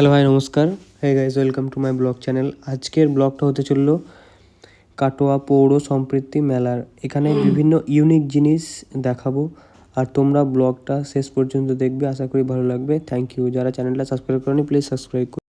Hello hi নমস্কার। Hey guys, welcome to my blog channel. আজকের ব্লগটা হতে চললো কাটোয়া পৌর সম্প্রীতি মেলার। এখানে বিভিন্ন ইউনিক জিনিস দেখাবো, আর তোমরা ব্লগটা শেষ পর্যন্ত দেখবে, আশা করি ভালো লাগবে। Thank you. যারা চ্যানেলটা সাবস্ক্রাইব করেনি প্লিজ সাবস্ক্রাইব করুন।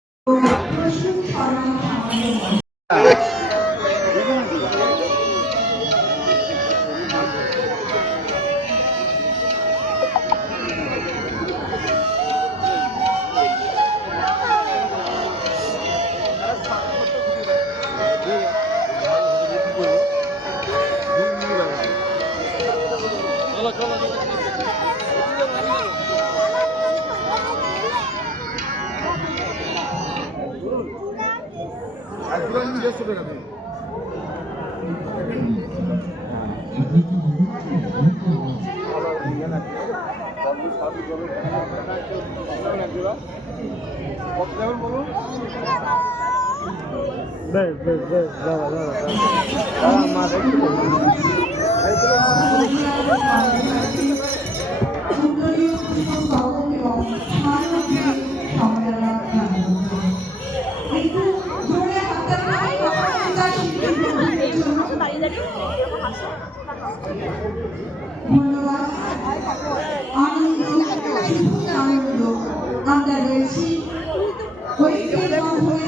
আমরা রয়েছি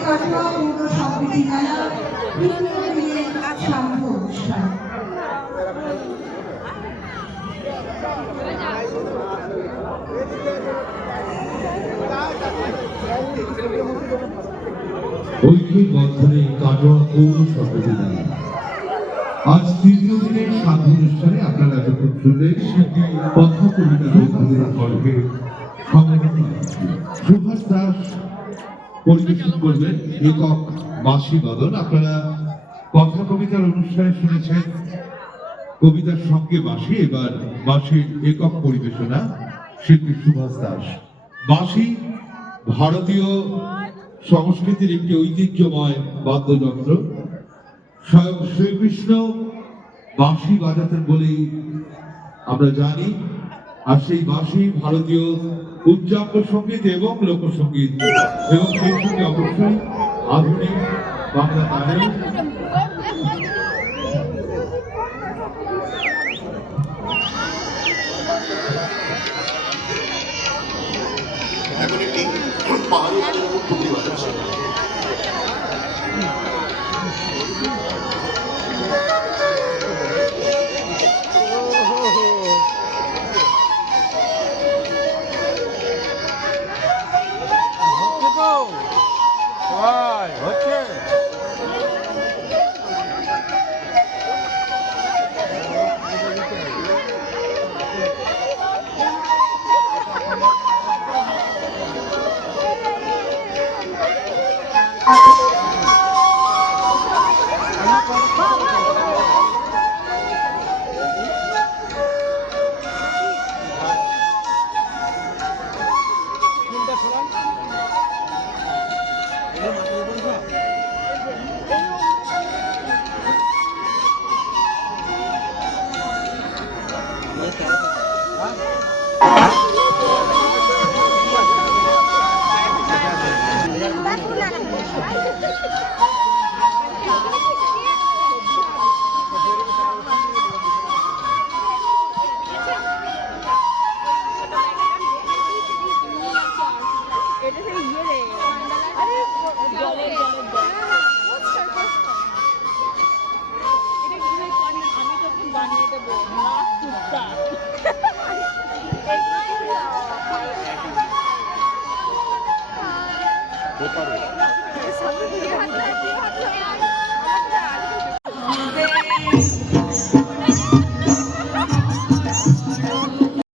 কাটোয়া পৌর সম্প্রীতি মেলা বিভিন্ন দিনের সামূহিক অনুষ্ঠান। ঐক্যের বন্ধনে কাটোয়া পৌর সম্প্রীতি মেলা আজ তৃতীয় দিনের সাধু অনুষ্ঠানে আপনারা যখন শুনলেন কথা কবিতা বন্ধুদের গল্পে সুভাষ দাস পরিবেশন করবেন একক বাঁশি বাদন। আপনারা কথা কবিতার অনুষ্ঠানে শুনেছেন কবিতার সঙ্গে বাঁশি, এবার বাঁশির একক পরিবেশনা শিল্পী সুভাষ দাস। বাঁশি ভারতীয় সংস্কৃতির একটি ঐতিহ্যময় বাদ্যযন্ত্র। স্বয়ং শ্রীকৃষ্ণ বাঁশি বাজাতেন বলেই আমরা জানি, আর সেই বাঁশি ভারতীয় উচ্চাঙ্গ সঙ্গীত এবং লোকসঙ্গীত, এবং সেই সঙ্গে অবশ্যই আধুনিক বাংলা গানের এখন একটি পাহাড়ি গানের উপর টুকরি বাজাচ্ছে। সামনে